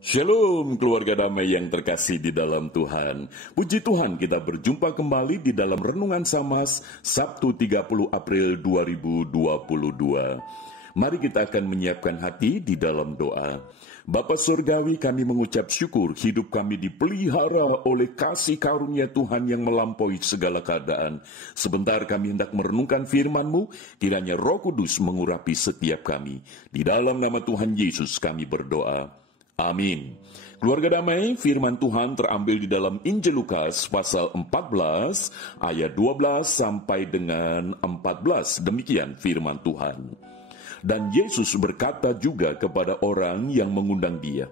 Shalom keluarga damai yang terkasih di dalam Tuhan. Puji Tuhan kita berjumpa kembali di dalam Renungan Samas Sabtu 30 April 2022. Mari kita akan menyiapkan hati di dalam doa. Bapa Surgawi, kami mengucap syukur hidup kami dipelihara oleh kasih karunia Tuhan yang melampaui segala keadaan. Sebentar kami hendak merenungkan firman-Mu, kiranya Roh Kudus mengurapi setiap kami. Di dalam nama Tuhan Yesus kami berdoa. Amin. Keluarga damai, firman Tuhan terambil di dalam Injil Lukas pasal 14 ayat 12 sampai dengan 14. Demikian firman Tuhan. Dan Yesus berkata juga kepada orang yang mengundang dia,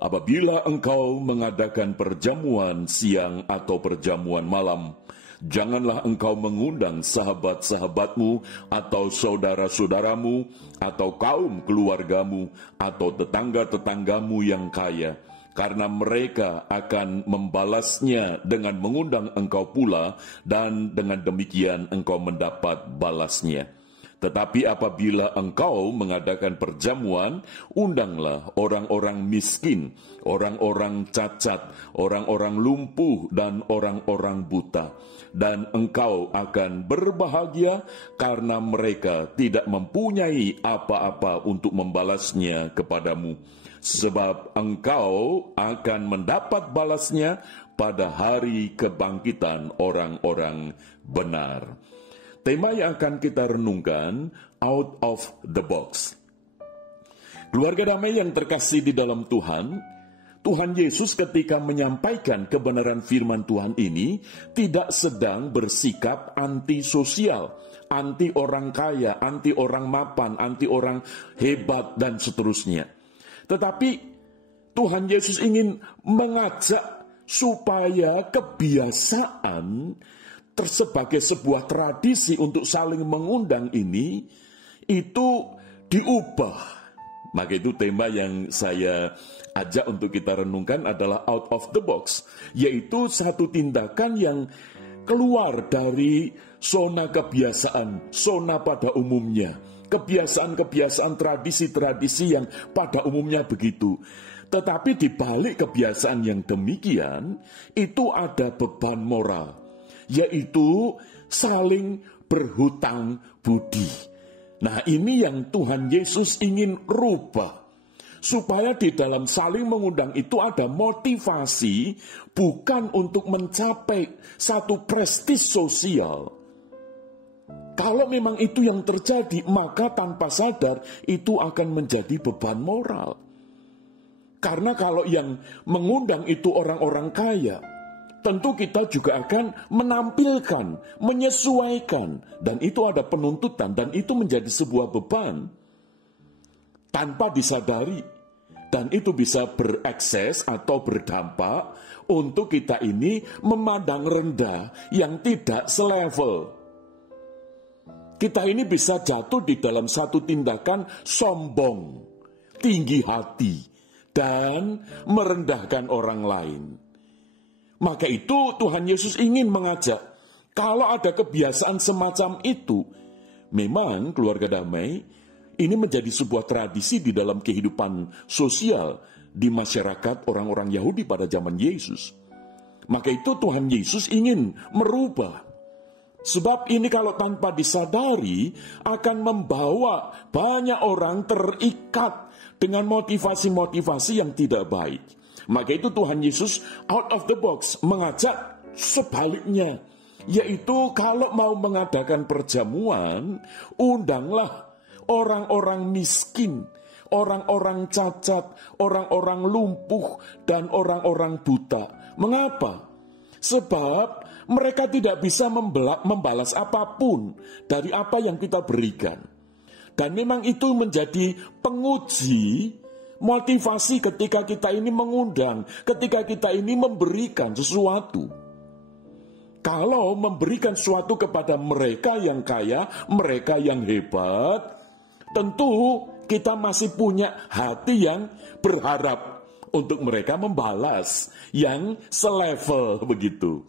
apabila engkau mengadakan perjamuan siang atau perjamuan malam, janganlah engkau mengundang sahabat-sahabatmu atau saudara-saudaramu atau kaum keluargamu atau tetangga-tetanggamu yang kaya, karena mereka akan membalasnya dengan mengundang engkau pula, dan dengan demikian engkau mendapat balasnya. Tetapi apabila engkau mengadakan perjamuan, undanglah orang-orang miskin, orang-orang cacat, orang-orang lumpuh, dan orang-orang buta. Dan engkau akan berbahagia karena mereka tidak mempunyai apa-apa untuk membalasnya kepadamu. Sebab engkau akan mendapat balasnya pada hari kebangkitan orang-orang benar. Tema yang akan kita renungkan, out of the box. Keluarga damai yang terkasih di dalam Tuhan, Tuhan Yesus ketika menyampaikan kebenaran firman Tuhan ini, tidak sedang bersikap antisosial, anti orang kaya, anti orang mapan, anti orang hebat, dan seterusnya. Tetapi Tuhan Yesus ingin mengajak supaya kebiasaan sebagai sebuah tradisi untuk saling mengundang ini, itu diubah. Maka itu tema yang saya ajak untuk kita renungkan adalah out of the box, yaitu satu tindakan yang keluar dari zona kebiasaan, zona pada umumnya, kebiasaan-kebiasaan, tradisi-tradisi yang pada umumnya begitu. Tetapi di balik kebiasaan yang demikian, itu ada beban moral, yaitu saling berhutang budi. Nah, ini yang Tuhan Yesus ingin rubah, supaya di dalam saling mengundang itu ada motivasi, bukan untuk mencapai satu prestis sosial. Kalau memang itu yang terjadi, maka tanpa sadar itu akan menjadi beban moral. Karena kalau yang mengundang itu orang-orang kaya, tentu kita juga akan menampilkan, menyesuaikan, dan itu ada penuntutan, dan itu menjadi sebuah beban tanpa disadari, dan itu bisa berekses atau berdampak untuk kita ini memandang rendah yang tidak selevel. Kita ini bisa jatuh di dalam satu tindakan sombong, tinggi hati, dan merendahkan orang lain. Maka itu Tuhan Yesus ingin mengajak, kalau ada kebiasaan semacam itu, memang keluarga damai, ini menjadi sebuah tradisi di dalam kehidupan sosial di masyarakat orang-orang Yahudi pada zaman Yesus. Maka itu Tuhan Yesus ingin merubah. Sebab ini kalau tanpa disadari akan membawa banyak orang terikat dengan motivasi-motivasi yang tidak baik. Maka itu Tuhan Yesus out of the box mengajak sebaliknya, yaitu kalau mau mengadakan perjamuan, undanglah orang-orang miskin, orang-orang cacat, orang-orang lumpuh, dan orang-orang buta. Mengapa? Sebab mereka tidak bisa membalas apapun dari apa yang kita berikan. Dan memang itu menjadi penguji motivasi ketika kita ini mengundang, ketika kita ini memberikan sesuatu. Kalau memberikan sesuatu kepada mereka yang kaya, mereka yang hebat, tentu kita masih punya hati yang berharap untuk mereka membalas yang selevel begitu.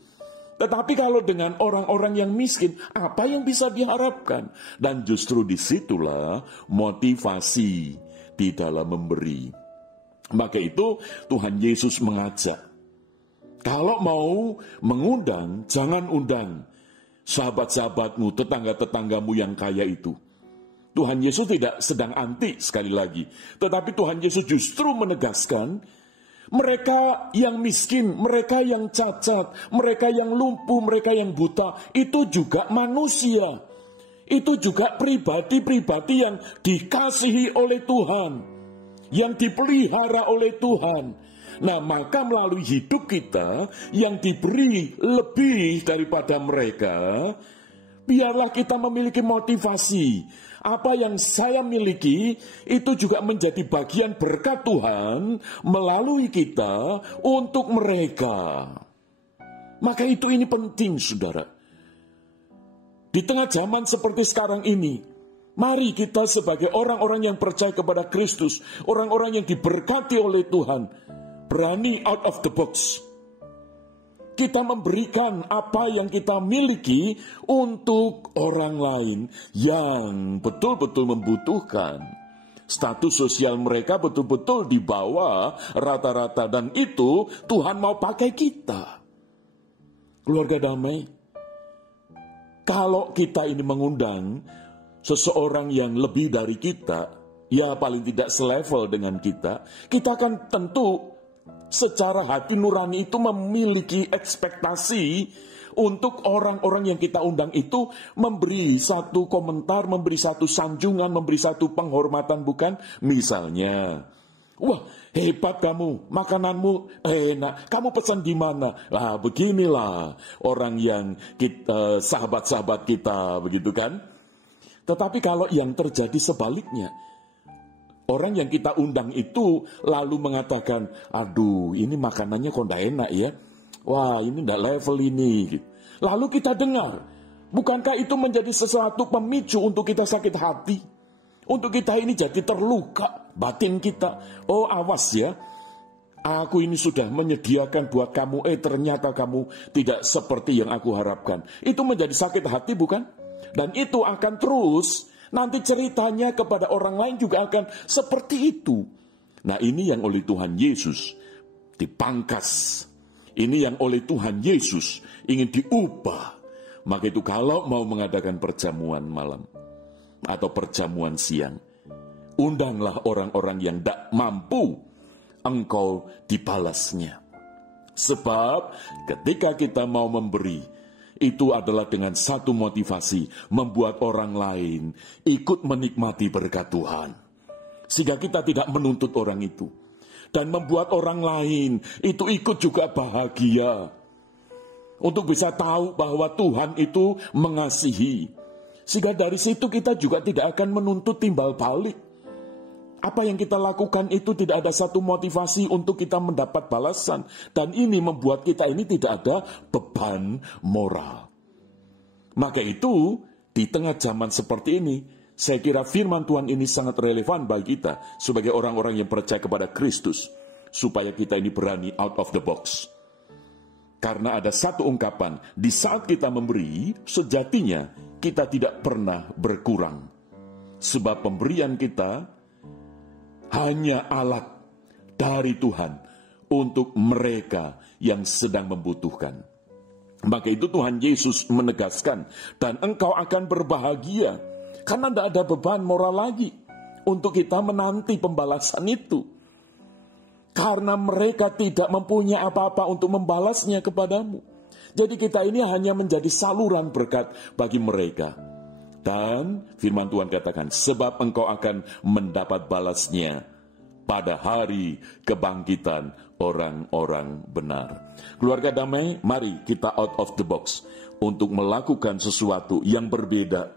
Tetapi kalau dengan orang-orang yang miskin, apa yang bisa diharapkan? Dan justru disitulah motivasi di dalam memberi. Maka itu Tuhan Yesus mengajak, kalau mau mengundang, jangan undang sahabat-sahabatmu, tetangga-tetanggamu yang kaya itu. Tuhan Yesus tidak sedang anti sekali lagi, tetapi Tuhan Yesus justru menegaskan, mereka yang miskin, mereka yang cacat, mereka yang lumpuh, mereka yang buta, itu juga manusia. Itu juga pribadi-pribadi yang dikasihi oleh Tuhan, yang dipelihara oleh Tuhan. Nah, maka melalui hidup kita yang diberi lebih daripada mereka, biarlah kita memiliki motivasi. Apa yang saya miliki itu juga menjadi bagian berkat Tuhan melalui kita untuk mereka. Maka ini penting, saudara. Di tengah zaman seperti sekarang ini, mari kita sebagai orang-orang yang percaya kepada Kristus, orang-orang yang diberkati oleh Tuhan, berani out of the box. Kita memberikan apa yang kita miliki untuk orang lain yang betul-betul membutuhkan. Status sosial mereka betul-betul di bawah rata-rata, dan itu Tuhan mau pakai kita. Keluarga damai, kalau kita ini mengundang seseorang yang lebih dari kita, ya paling tidak selevel dengan kita akan tentu secara hati nurani itu memiliki ekspektasi untuk orang-orang yang kita undang itu memberi satu komentar, memberi satu sanjungan, memberi satu penghormatan, bukan? Misalnya, wah, hebat kamu, makananmu enak, kamu pesan di mana? Nah, beginilah orang yang kita, sahabat-sahabat kita, begitu kan? Tetapi kalau yang terjadi sebaliknya, orang yang kita undang itu lalu mengatakan, aduh ini makanannya kok tidak enak ya, wah ini tidak level ini. Lalu kita dengar, bukankah itu menjadi sesuatu pemicu untuk kita sakit hati? Untuk kita ini jadi terluka batin kita. Oh awas ya, aku ini sudah menyediakan buat kamu, ternyata kamu tidak seperti yang aku harapkan. Itu menjadi sakit hati, bukan? Dan itu akan terus, nanti ceritanya kepada orang lain juga akan seperti itu. Nah ini yang oleh Tuhan Yesus dipangkas. Ini yang oleh Tuhan Yesus ingin diubah. Maka itu kalau mau mengadakan perjamuan malam atau perjamuan siang, undanglah orang-orang yang tidak mampu engkau dibalasnya. Sebab ketika kita mau memberi, itu adalah dengan satu motivasi, membuat orang lain ikut menikmati berkat Tuhan. Sehingga kita tidak menuntut orang itu. Dan membuat orang lain itu ikut juga bahagia. Untuk bisa tahu bahwa Tuhan itu mengasihi. Sehingga dari situ kita juga tidak akan menuntut timbal balik. Apa yang kita lakukan itu tidak ada satu motivasi untuk kita mendapat balasan. Dan ini membuat kita ini tidak ada beban moral. Maka itu, di tengah zaman seperti ini, saya kira firman Tuhan ini sangat relevan bagi kita sebagai orang-orang yang percaya kepada Kristus. Supaya kita ini berani out of the box. Karena ada satu ungkapan, di saat kita memberi, sejatinya kita tidak pernah berkurang. Sebab pemberian kita hanya alat dari Tuhan untuk mereka yang sedang membutuhkan. Maka itu Tuhan Yesus menegaskan, dan engkau akan berbahagia, karena tidak ada beban moral lagi untuk kita menanti pembalasan itu. Karena mereka tidak mempunyai apa-apa untuk membalasnya kepadamu. Jadi kita ini hanya menjadi saluran berkat bagi mereka. Dan firman Tuhan katakan, sebab engkau akan mendapat balasnya pada hari kebangkitan orang-orang benar. Keluarga damai, mari kita out of the box untuk melakukan sesuatu yang berbeda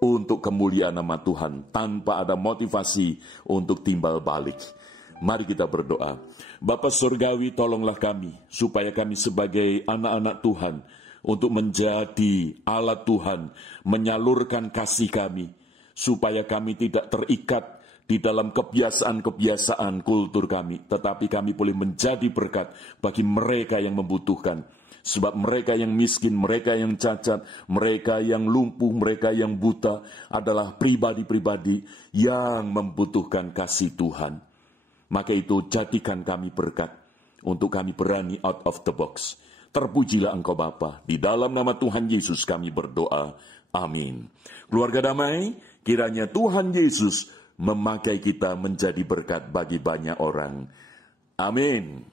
untuk kemuliaan nama Tuhan tanpa ada motivasi untuk timbal balik. Mari kita berdoa. Bapa Surgawi, tolonglah kami supaya kami sebagai anak-anak Tuhan untuk menjadi alat Tuhan, menyalurkan kasih kami, supaya kami tidak terikat di dalam kebiasaan-kebiasaan kultur kami, tetapi kami boleh menjadi berkat bagi mereka yang membutuhkan. Sebab mereka yang miskin, mereka yang cacat, mereka yang lumpuh, mereka yang buta adalah pribadi-pribadi yang membutuhkan kasih Tuhan. Maka itu jadikan kami berkat untuk kami berani out of the box. Terpujilah Engkau Bapa, di dalam nama Tuhan Yesus kami berdoa. Amin. Keluarga damai, kiranya Tuhan Yesus memakai kita menjadi berkat bagi banyak orang. Amin.